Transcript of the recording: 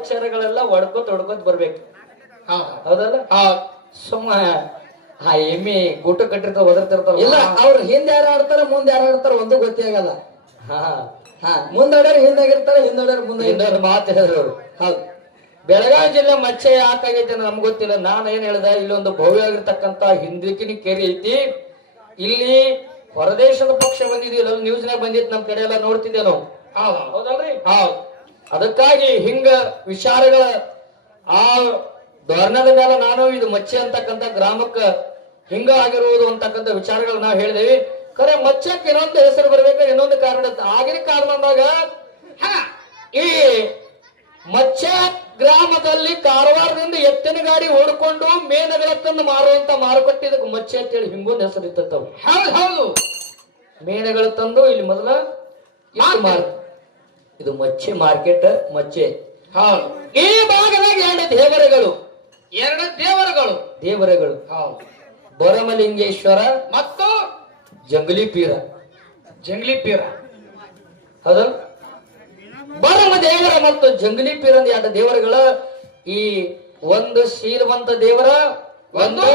ಉಚ್ಚಾರಗಳೆಲ್ಲ ಹೊಡ್ಕೋತ್ ಬರ್ಬೇಕು. ಹೌದಲ್ಲ? ಸುಮ್ಮ ಆ ಎಮ್ಮಿ ಗೂಟ ಕಟ್ಟಿರ್ತಾವ ಒದರ್ತಿರ್ತಾವ. ಇಲ್ಲ, ಅವ್ರು ಹಿಂದೆ ಯಾರು ಆಡ್ತಾರ ಮುಂದೆ ಯಾರು ಆಡ್ತಾರ ಒಂದು ಗೊತ್ತೇ ಆಗಲ್ಲ. ಮುಂದಾಡ್ಯಾರ ಹಿಂದಾಗಿರ್ತಾರೆ, ಹಿಂದಾಡ್ಯಾರ ಮುಂದೆ. ಇನ್ನೊಂದು ಮಾತು ಹೇಳಿದ್ರು ಅವ್ರು. ಹೌದು. ಬೆಳಗಾವಿ ಜಿಲ್ಲೆ ಮಚ್ಚೆ ಯಾಕಾಗೈತೆ ನಮ್ಗೆ ಗೊತ್ತಿಲ್ಲ. ನಾನು ಏನ್ ಹೇಳ್ದೆ, ಇಲ್ಲೊಂದು ಭವ್ಯ ಆಗಿರ್ತಕ್ಕಂತ ಹಿಂದಕಿನಿ ಕೆರೆ ಐತಿ. ಇಲ್ಲಿ ಹೊರದೇಶದ ಪಕ್ಷ ಬಂದಿದ್ವಿಲ್ಲ, ನ್ಯೂಸ್ನಾಗ ಬಂದಿತ್ತು, ನಮ್ ಕಡೆ ಎಲ್ಲ ನೋಡ್ತಿದ್ದೆ ನಾವು. ಹೌದಲ್ರಿ? ಅದಕ್ಕಾಗಿ ಹಿಂಗ ವಿಚಾರಗಳ ಆ ಧೋರಣದ ಮೇಲೆ ನಾನು ಇದು ಮಚ್ಚೆ ಅಂತಕ್ಕಂಥ ಗ್ರಾಮಕ್ಕ ಹಿಂಗ ಆಗಿರುವುದು ಅಂತಕ್ಕಂಥ ವಿಚಾರಗಳು ನಾವು ಹೇಳಿದೇವಿ. ಖರೆ ಮಚ್ಚಕ್ಕೆ ಇನ್ನೊಂದು ಹೆಸರು ಬರ್ಬೇಕು, ಇನ್ನೊಂದು ಕಾರಣ. ಆಗಿನ ಕಾರಣದಾಗ ಈ ಮಚ್ಚೆ ಗ್ರಾಮದಲ್ಲಿ ಕಾರವಾರದಿಂದ ಎತ್ತಿನ ಗಾಡಿ ಓಡ್ಕೊಂಡು ಮೇನಗಳ ತಂದು ಮಾರುವಂತ ಮಾರುಕಟ್ಟೆ ಇದಕ್ಕೆ ಮಚ್ಚೆ ಅಂತೇಳಿ ಹಿಂಗೊಂದು ಹೆಸರು ಇರ್ತವ. ಹೌದು. ಮೇನಗಳ ತಂದು ಇಲ್ಲಿ ಮೊದಲ ಇದು ಮಚ್ಚೆ ಮಾರ್ಕೆಟ್. ಮಚ್ಚೆ ಈ ಭಾಗದಾಗ ಎರಡು ದೇವರುಗಳು ಬರಮಲಿಂಗೇಶ್ವರ ಮತ್ತು ಜಂಗಲಿ ಪೀರ. ಹೌದಲ್ಲ? ಬರಮ ದೇವರ ಮತ್ತು ಜಂಗಲಿ ಪೀರ ಎರಡು ದೇವರುಗಳ. ಈ ಒಂದು ಶೀಲವಂತ ದೇವರ, ಒಂದು